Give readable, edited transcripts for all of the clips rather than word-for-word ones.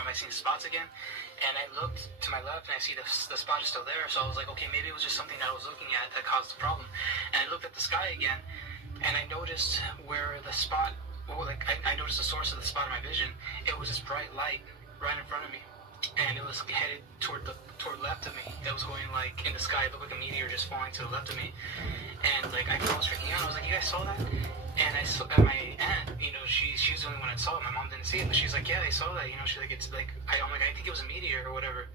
am I seeing spots again? And I looked to my left and I see the spot is still there. So I was like, okay, maybe it was just something that I was looking at that caused the problem. And I looked at the sky again and I noticed where the spot, well, like I noticed the source of the spot of my vision. It was this bright light right in front of me. And it was headed toward left of me. It was going like in the sky. It looked like a meteor just falling to the left of me. And like I was freaking out. I was like, you guys saw that? And I saw my aunt, you know, she's the only one that saw it. My mom didn't see it, but she's like, yeah, I saw that. You know, she's like, it's like, I'm like, I think it was a meteor or whatever.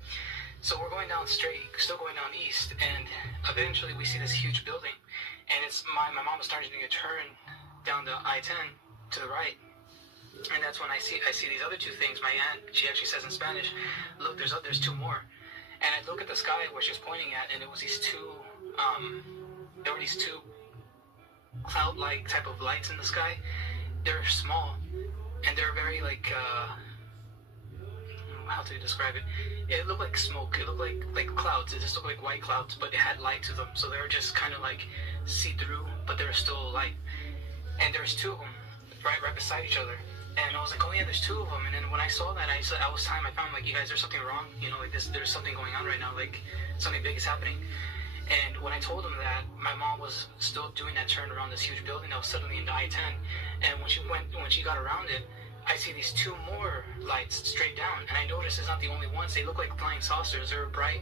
So we're going down straight, still going down east, and eventually we see this huge building, and it's my mom was starting to make a turn down the I-10 to the right. And that's when I see these other two things. My aunt, she actually says in Spanish, look, there's two more. And I look at the sky where she was pointing at, and it was these two, there were these two cloud-like type of lights in the sky. They're small, and they're very like, how to describe it? It looked like smoke. It looked like clouds. It just looked like white clouds, but it had light to them. So they were just kind of like see-through, but they were still light. And there's two of them right beside each other. And I was like, oh yeah, there's two of them. And then when I saw that, I was time. I found like, you guys, there's something wrong. You know, like there's something going on right now. Like something big is happening. And when I told them that, my mom was still doing that turn around this huge building that was suddenly in the I-10. And when she got around it, I see these two more lights straight down. And I noticed it's not the only ones. They look like flying saucers. They're bright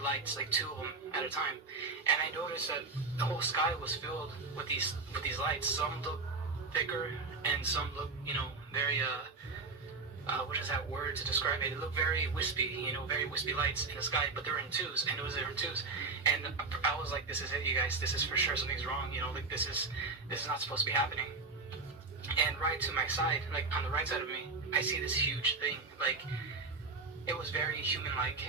lights, like two of them at a time. And I noticed that the whole sky was filled with these lights. Some look thicker and some look, you know, very, what is that word to describe it? They look very wispy, you know, very wispy lights in the sky, but they're in twos, and it was there in twos. And I was like, this is it, you guys, this is for sure something's wrong, you know, like this is not supposed to be happening. And right to my side, like on the right side of me, I see this huge thing, like, it was very human-like.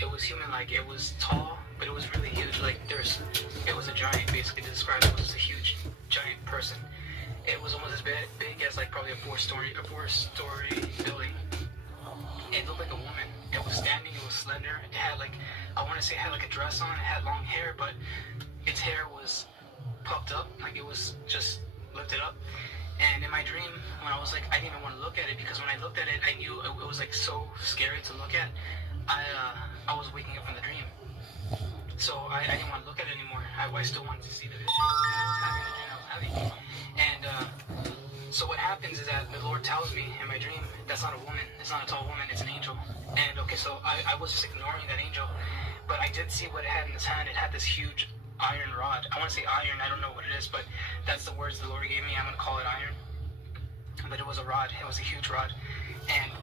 It was human-like, it was tall, but it was really huge, like it was a giant, basically, to describe it. It was a huge, giant person. It was almost as big as like probably a four-story building. It looked like a woman. It was standing. It was slender. It had like, I want to say it had like a dress on. It had long hair, but its hair was puffed up, like it was just lifted up. And in my dream, when I was like, I didn't even want to look at it, because when I looked at it, I knew it was like so scary to look at. I was waking up from the dream, so I didn't want to look at it anymore. I still wanted to see the vision. I was having the dream I was having. And so what happens is that the Lord tells me in my dream, that's not a woman, it's not a tall woman, it's an angel. And okay, so I was just ignoring that angel, but I did see what it had in its hand. It had this huge iron rod. I want to say iron, I don't know what it is, but that's the words the Lord gave me. I'm going to call it iron. But it was a rod, it was a huge rod. And